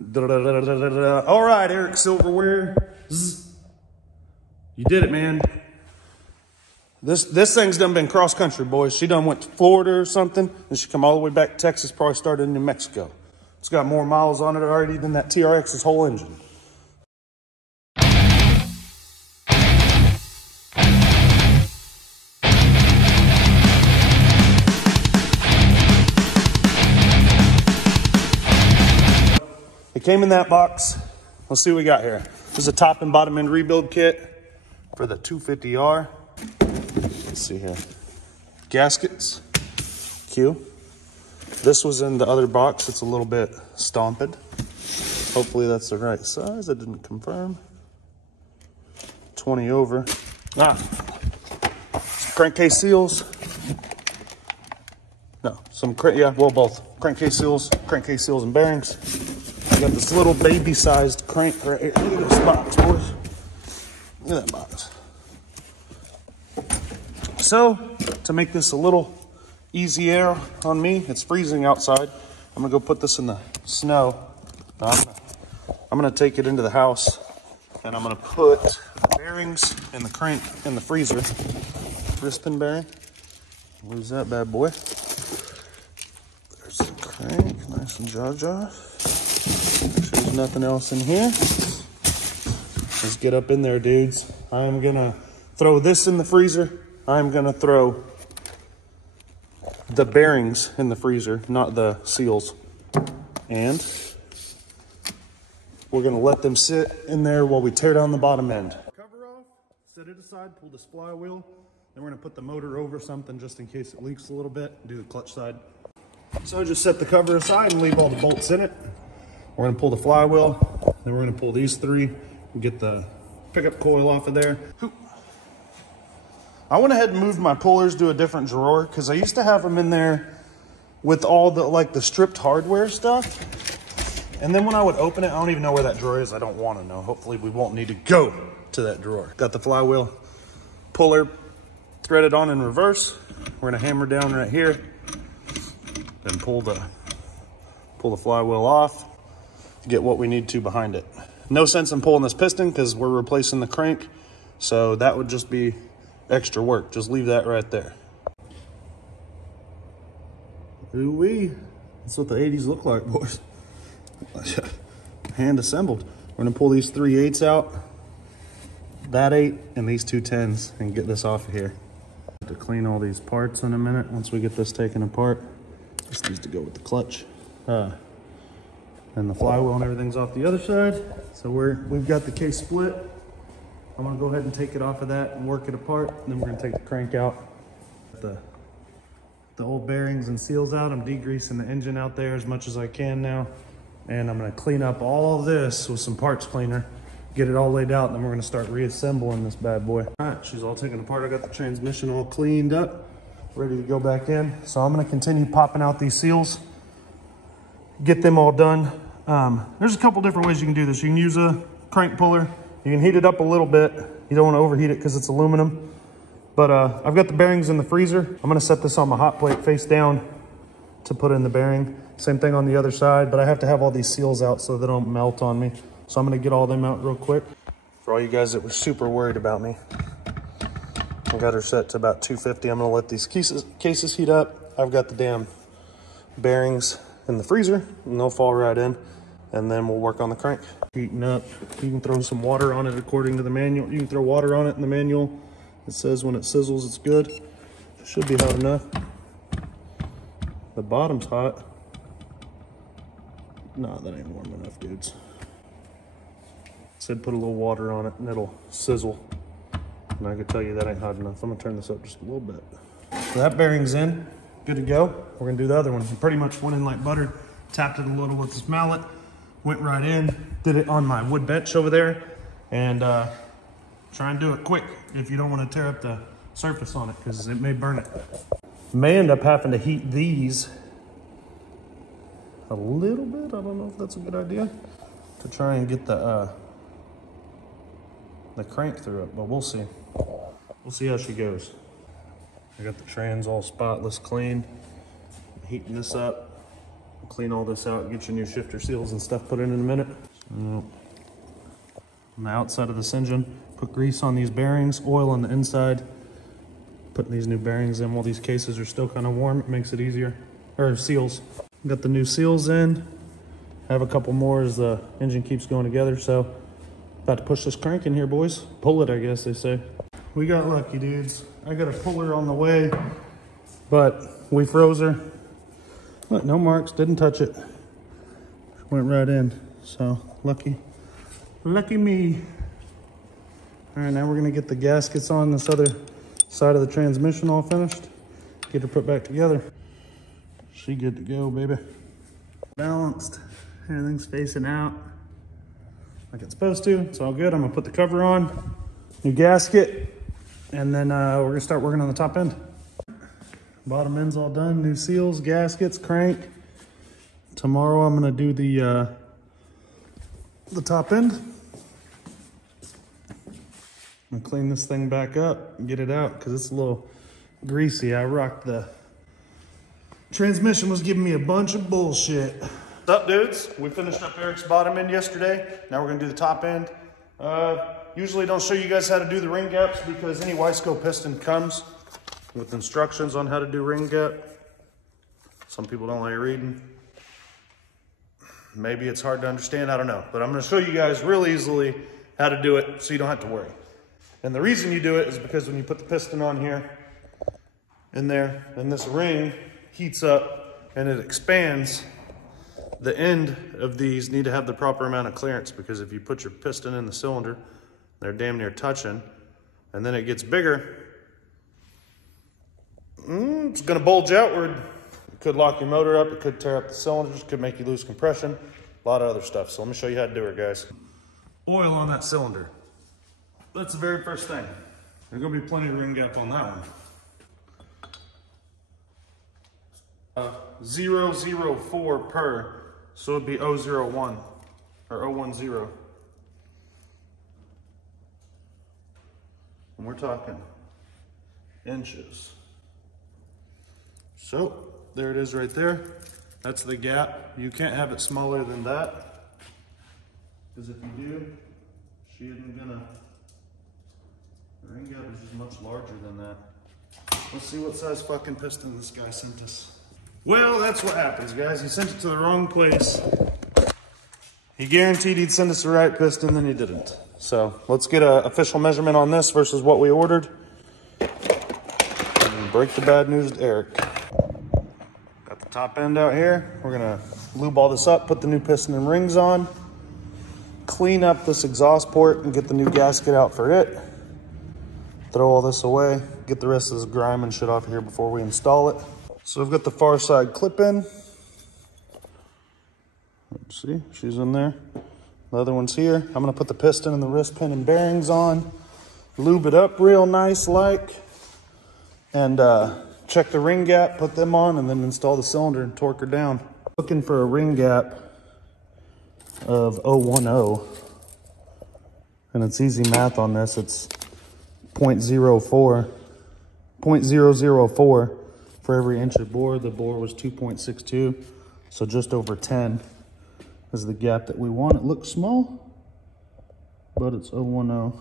All right, Eric Silverware. Zzz. You did it, man. This thing's done been cross country, boys. She done went to Florida or something, and she come all the way back to Texas, probably started in New Mexico. It's got more miles on it already than that TRX's whole engine. It came in that box. Let's see what we got here. This is a top and bottom end rebuild kit for the 250R. Let's see here. Gaskets, Q. This was in the other box. It's a little bit stomped. Hopefully that's the right size. I didn't confirm. 20 over. Crankcase seals. No, both. Crankcase seals and bearings. I got this little baby-sized crank right here. Look at this box, boys. Look at that box. So, to make this a little easier on me, it's freezing outside. I'm gonna go put this in the snow. I'm gonna take it into the house, and I'm gonna put bearings in the crank in the freezer. Piston bearing. Lose that bad boy. There's the crank, nice and jaw. There's nothing else in here. Let's get up in there, dudes. I am gonna throw this in the freezer. I'm gonna throw the bearings in the freezer, not the seals. And we're gonna let them sit in there while we tear down the bottom end. Cover off, set it aside, pull this flywheel. Then we're gonna put the motor over something just in case it leaks a little bit. Do the clutch side. So just set the cover aside and leave all the bolts in it. We're gonna pull the flywheel, then we're gonna pull these three and get the pickup coil off of there. I went ahead and moved my pullers to a different drawer because I used to have them in there with all the stripped hardware stuff. And then when I would open it, I don't even know where that drawer is. I don't want to know. Hopefully we won't need to go to that drawer. Got the flywheel puller threaded on in reverse. We're gonna hammer down right here, then pull the flywheel off. Get what we need to behind it. No sense in pulling this piston because we're replacing the crank, so that would just be extra work. Just leave that right there. Ooh-wee. That's what the 80s look like, boys. Hand assembled. We're gonna pull these 3/8s out, that 8 and these 2 10s, and get this off of here. To clean all these parts in a minute once we get this taken apart. This needs to go with the clutch. And the flywheel and everything's off the other side. So we've got the case split. I'm gonna go ahead and take it off of that and work it apart. And then we're gonna take the crank out. The old bearings and seals out. I'm degreasing the engine out there as much as I can now. And I'm gonna clean up all of this with some parts cleaner, get it all laid out, and then we're gonna start reassembling this bad boy. All right, she's all taken apart. I got the transmission all cleaned up, ready to go back in. So I'm gonna continue popping out these seals, get them all done. There's a couple different ways you can do this. You can use a crank puller. You can heat it up a little bit. You don't want to overheat it because it's aluminum. But I've got the bearings in the freezer. I'm gonna set this on my hot plate face down to put in the bearing. Same thing on the other side, but I have to have all these seals out so they don't melt on me. So I'm gonna get all them out real quick. For all you guys that were super worried about me, I got her set to about 250. I'm gonna let these cases heat up. I've got the damn bearings in the freezer and they'll fall right in. And then we'll work on the crank. Heating up. You can throw some water on it according to the manual. You can throw water on it in the manual. It says when it sizzles, it's good. Should be hot enough. The bottom's hot. Nah, that ain't warm enough, dudes. It said put a little water on it and it'll sizzle. And I can tell you that ain't hot enough. I'm gonna turn this up just a little bit. So that bearing's in, good to go. We're gonna do the other one. It pretty much went in like butter. Tapped it a little with this mallet. Went right in, did it on my wood bench over there, and try and do it quick if you don't want to tear up the surface on it because it may burn it. May end up having to heat these a little bit. I don't know if that's a good idea to try and get the crank through it, but we'll see. We'll see how she goes. I got the trans all spotless clean. Heating this up. clean all this out and get your new shifter seals and stuff put in a minute. So, on the outside of this engine, put grease on these bearings, oil on the inside. Putting these new bearings in while these cases are still kind of warm, it makes it easier. Or seals. Got the new seals in. Have a couple more as the engine keeps going together. So about to push this crank in here, boys. Pull it, I guess they say. We got lucky, dudes. I got a puller on the way, but we froze her. Look, no marks, didn't touch it. Went right in, so lucky. Lucky me. All right, now we're gonna get the gaskets on this other side of the transmission all finished. Get her put back together. She good to go, baby. Balanced, everything's facing out like it's supposed to. It's all good. I'm gonna put the cover on, new gasket, and then we're gonna start working on the top end. Bottom end's all done, new seals, gaskets, crank. Tomorrow I'm gonna do the top end. I'm gonna clean this thing back up and get it out because it's a little greasy. I rocked the transmission, was giving me a bunch of bullshit. What's up, dudes? We finished up Eric's bottom end yesterday. Now we're gonna do the top end. Usually don't show you guys how to do the ring gaps because any Wiseco piston comes with instructions on how to do ring gap. Some people don't like reading. Maybe it's hard to understand, I don't know. But I'm gonna show you guys real easily how to do it so you don't have to worry. And the reason you do it is because when you put the piston on here, in there, and this ring heats up and it expands, the end of these need to have the proper amount of clearance, because if you put your piston in the cylinder, they're damn near touching, and then it gets bigger, it's gonna bulge outward. It could lock your motor up, it could tear up the cylinders, it could make you lose compression, a lot of other stuff. So let me show you how to do it, guys. Oil on that cylinder. That's the very first thing. There's gonna be plenty of ring gap on that one. 004 per, so it'd be 001 or 010. And we're talking inches. So there it is right there. That's the gap. You can't have it smaller than that, because if you do, she isn't gonna, the ring gap is just much larger than that. Let's see what size fucking piston this guy sent us. Well, that's what happens, guys. He sent it to the wrong place. He guaranteed he'd send us the right piston, then he didn't. So let's get an official measurement on this versus what we ordered. And break the bad news to Eric. Got the top end out here. We're gonna lube all this up, put the new piston and rings on, clean up this exhaust port and get the new gasket out for it. Throw all this away, get the rest of this grime and shit off here before we install it. So I've got the far side clip in. Let's see, she's in there. The other one's here. I'm gonna put the piston and the wrist pin and bearings on, lube it up real nice like, and check the ring gap, put them on, and then install the cylinder and torque her down. Looking for a ring gap of 010. And it's easy math on this. It's 0.04 for every inch of bore. The bore was 2.62, so just over 10 is the gap that we want. It looks small, but it's 010.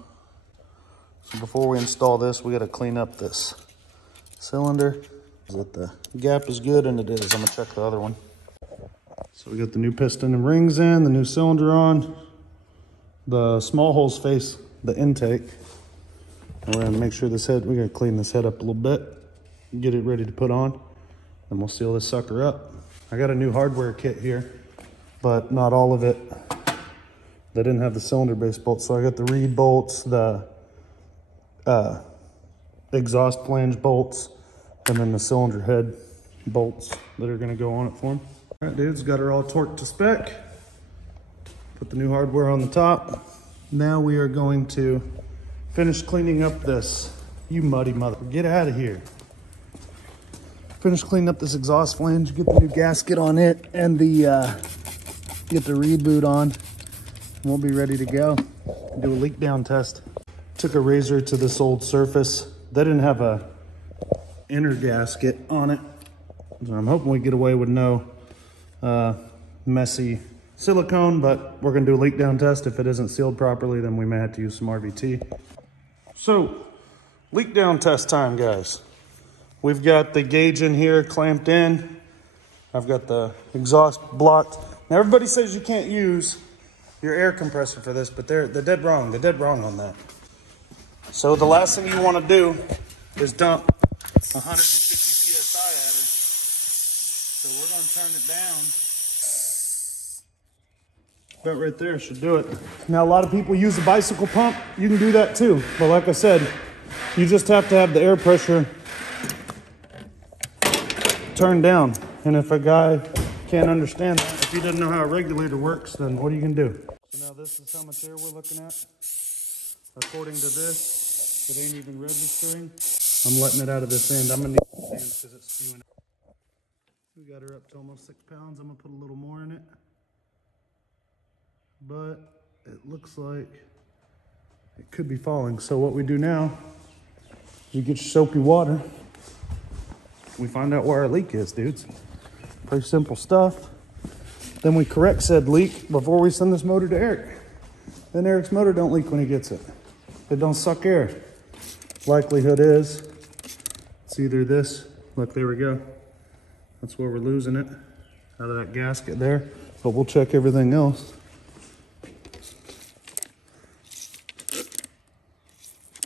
So before we install this, we got to clean up this cylinder. That the gap is good, and it is. I'm gonna check the other one. So we got the new piston and rings in, the new cylinder on. The small holes face the intake. And we're gonna make sure this head, we gotta clean this head up a little bit, get it ready to put on, and we'll seal this sucker up. I got a new hardware kit here, but not all of it. They didn't have the cylinder base bolts, so I got the reed bolts, the exhaust flange bolts, and then the cylinder head bolts that are gonna go on it for them. All right, dudes, got her all torqued to spec. Put the new hardware on the top. Now we are going to finish cleaning up this, you muddy mother, get out of here. Finish cleaning up this exhaust flange, get the new gasket on it, and the get the reed boot on, and we'll be ready to go. Do a leak down test. Took a razor to this old surface. They didn't have a inner gasket on it, so I'm hoping we get away with no messy silicone, but we're gonna do a leak down test. If it isn't sealed properly, then we may have to use some RVT. So, leak down test time, guys. We've got the gauge in here clamped in. I've got the exhaust blocked. Now everybody says you can't use your air compressor for this, but they're dead wrong. They're dead wrong on that. So the last thing you want to do is dump 150 PSI at her. So we're going to turn it down. About right there should do it. Now a lot of people use the bicycle pump. You can do that too. But like I said, you just have to have the air pressure turned down. And if a guy can't understand that, if he doesn't know how a regulator works, then what are you going to do? So now this is how much air we're looking at. According to this, it ain't even registering. I'm letting it out of this end. I'm going to need some hands because it's spewing. We got her up to almost 6 pounds. I'm going to put a little more in it. But it looks like it could be falling. So what we do now, you get your soapy water. We find out where our leak is, dudes. Pretty simple stuff. Then we correct said leak before we send this motor to Eric. Then Eric's motor don't leak when he gets it. It don't suck air. Likelihood is it's either this. Look, there we go. That's where we're losing it, out of that gasket there. But we'll check everything else.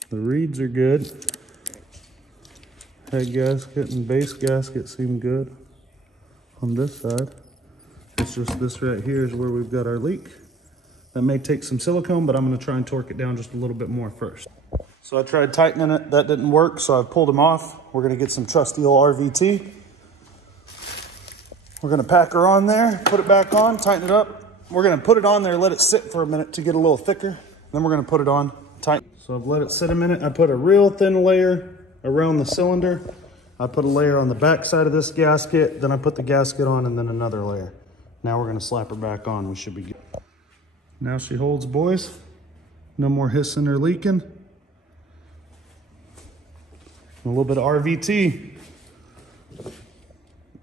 The reeds are good. Head gasket and base gasket seem good on this side. It's just this right here is where we've got our leak. That may take some silicone, but I'm going to try and torque it down just a little bit more first. So I tried tightening it. That didn't work, so I've pulled them off. We're going to get some trusty old RVT. We're going to pack her on there, put it back on, tighten it up. We're going to put it on there, let it sit for a minute to get a little thicker. Then we're going to put it on tight. So I've let it sit a minute. I put a real thin layer around the cylinder. I put a layer on the back side of this gasket. Then I put the gasket on and then another layer. Now we're going to slap her back on. We should be good. Now she holds, boys. No more hissing or leaking. A little bit of RVT.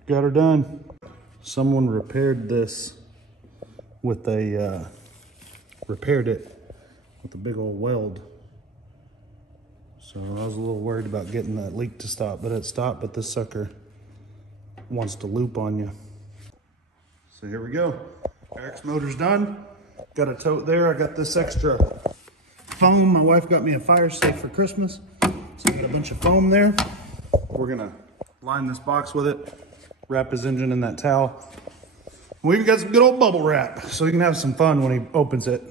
Got her done. Someone repaired this with a, repaired it with a big old weld. So I was a little worried about getting that leak to stop, but it stopped. But this sucker wants to loop on you. So here we go. Eric's motor's done. Got a tote there. I got this extra foam. My wife got me a fire safe for Christmas. So I got a bunch of foam there. We're gonna line this box with it, wrap his engine in that towel. We've got some good old bubble wrap, so he can have some fun when he opens it.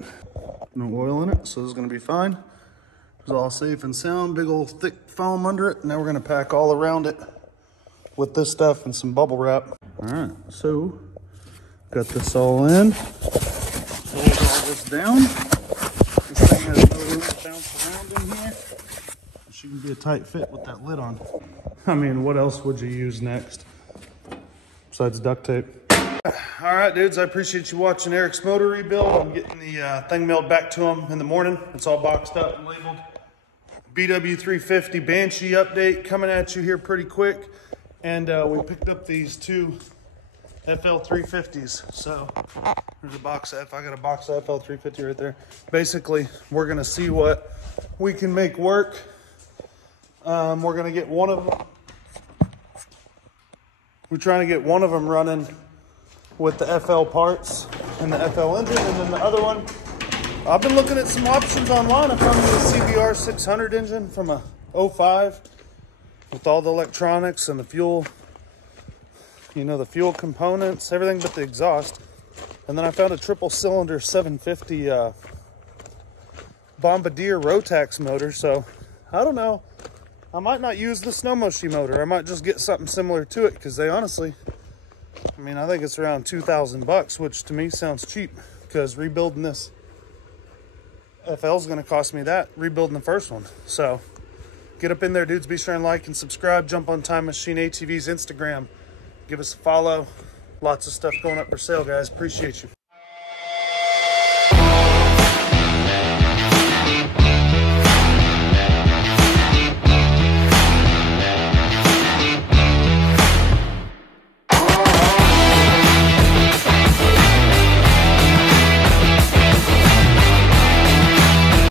No oil in it, so this is gonna be fine. It's all safe and sound, big old thick foam under it. Now we're gonna pack all around it with this stuff and some bubble wrap. All right, so got this all in. Hold all this down. This thing has no room to bounce around in here. It shouldn't be a tight fit with that lid on. I mean, what else would you use next besides duct tape? All right, dudes, I appreciate you watching Eric's motor rebuild. I'm getting the thing mailed back to him in the morning. It's all boxed up and labeled. BW350 Banshee update coming at you here pretty quick. And we picked up these two FL350s. So there's a box of, I got a box of FL350 right there. Basically, we're gonna see what we can make work. We're gonna get one of them. We're trying to get one of them running with the FL parts and the FL engine, and then the other one, I've been looking at some options online. I found the CBR 600 engine from a 05 with all the electronics and the fuel, you know, the fuel components, everything but the exhaust. And then I found a triple cylinder 750 Bombardier Rotax motor. So I don't know, I might not use the Snowmoshi motor. I might just get something similar to it, because they honestly, I mean, I think it's around 2,000 bucks, which to me sounds cheap, because rebuilding this FL is going to cost me that, rebuilding the first one. So get up in there, dudes. Be sure and like and subscribe. Jump on Time Machine ATV's Instagram. Give us a follow. Lots of stuff going up for sale, guys. Appreciate you.